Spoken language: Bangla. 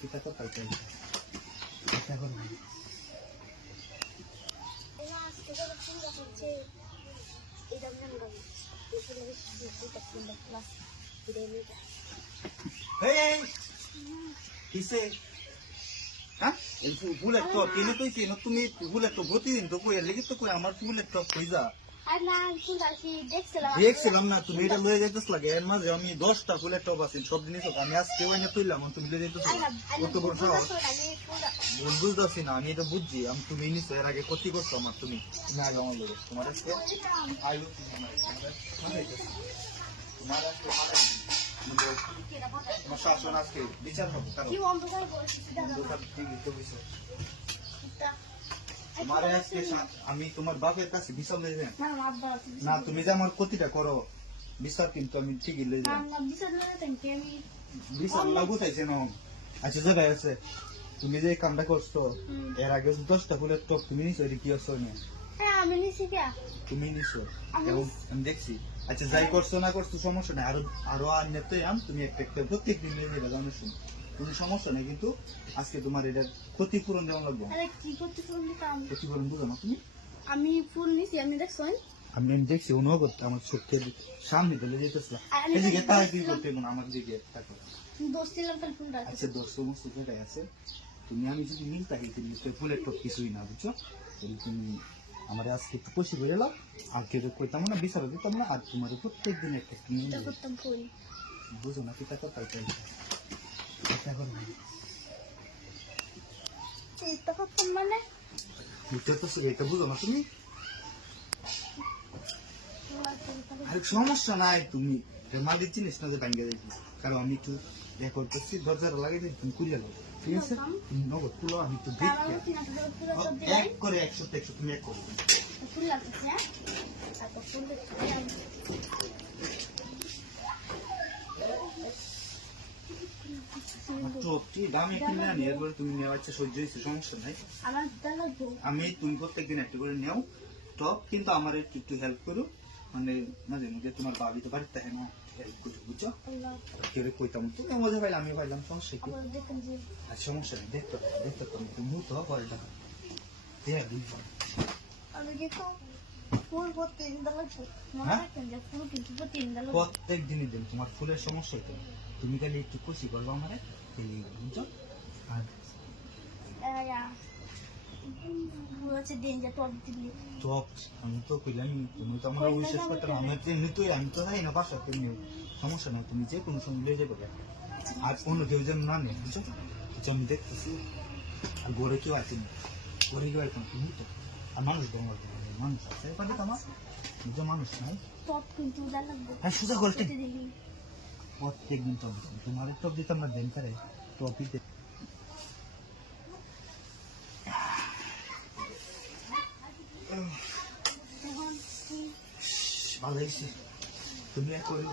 kita তো পাইতে এটা এখন কিসে হ্যাঁ এই বুলেট তো তিনে তো চিনো তুমি বুলেট তো প্রতিদিন তো কই লাগি তো কই আমার বুলেট তো কই যা দেখছিলাম না তুমি এটা লয়ে যাইতেছ লাগে এর মাঝে আমি 10টা বুলেট টপ আছে সব জিনিস আমি আজকে ওইনে তুইলাম তুমি লয়ে যাইতেছ কত বড় সাহস বুঝতেছি না আমি এটা বুঝছি আমি তুমি নিছো এর আগে ক্ষতি করছো আমার তুমি না আগে আমার লোক তোমার আজকে আয়ু তোমার আজকে তোমার শাসন আজকে বিচার হবে কারণ তোমার আজকে আমি তোমার বাপের কাছে বিচার লয়ে যাই না তুমি যে আমার ক্ষতিটা করো বিচার কিন্তু আমি ঠিকই লয়ে যাই বিচার লাগু চাইছে না আচ্ছা জায়গায় আছে তুমি যে কামটা করছো এর আগে 10টা ফুলের টপ তুমি নিছো এটা কি আসছো না তুমি নিছো আমি দেখছি আচ্ছা যাই করছো না করছো সমস্যা নাই আরো আনতে তুমি একটা প্রত্যেক দিন নিয়ে যাবে জানো শুনো কোনো সমস্যা নেই কিন্তু আজকে তোমার এটা ক্ষতিপূরণ দেওয়া লাগবে ক্ষতিপূরণ বুঝো না তুমি আমি ফুল নিছি আমি দেখছো আমি দেখছি অনুভব করতে আমার চোখের সামনে চলে যেতেছিলাম এদিকে তাই কি করতে আমার দিকে তাকো আচ্ছা দোষ সমস্ত যেটাই আছে তুমি আমি যদি মিল থাকি তুমি ফুলের টপ কিছুই না বুঝছো তুমি আমার আজকে একটু খুশি হয়ে এলাম আর কেউ কইতাম না বিচার দিতাম না আর তোমার প্রত্যেক দিন একটা বুঝো না কি টাকা পাইতে মানে এটা বুঝো না তুমি আরে সমস্যা নাই তুমি মালিক জিনিস না যে ভাঙ্গে দেখি কারণ আমি একটু ইয়ে করতেছি দরজাটা লাগিয়ে দিই তুমি কুড়িয়ে যাবো ঠিক আছে তুমি নগদ তুলো আমি একটু দেখি এক করে 100 তুমি এক করো দামি কিনে আনি এরপরে তুমি নেওয়া ইচ্ছা সহ্য হয়েছে সমস্যা নাই আমি তুমি প্রত্যেকদিন একটা করে নেও টপ কিন্তু আমার একটু হেল্প করো মানে মাঝে মাঝে তোমার ভাবি তো বাড়িতে থাকে না হেল্প করো বুঝছো কেউ কইতাম তুমি মজা পাইলে আমি পাইলাম সমস্যা কি আর সমস্যা নেই দেখতে তুমি তো পরে টাকা প্রত্যেক দিনই দিন তোমার ফুলের সমস্যা হইতো তুমি খালি একটু খুশি করবো আমার বুঝছো আর আমি তো কইলাম তুমি তো আমার বিশ্বাস করতে না আমি এমনিতেই আমি তো জানি না বাসা তুমি সমস্যা নাই তুমি যে কোনো সময় লিয়ে যাবে আর অন্য কেউ যেন না নেই বুঝছো আমি দেখতেছি আর গড়ে কেউ আছে গড়ে কেউ এখন তুমি তো আর মানুষ দঙ্গল মানুষ আছে এখানে তো আমার নিজে মানুষ নাই হ্যাঁ সোজা করে প্রত্যেকদিন টপ দিতাম তোমার টপ দিতাম না দেন করে টপই ভালো হয়েছে তুমি এক করো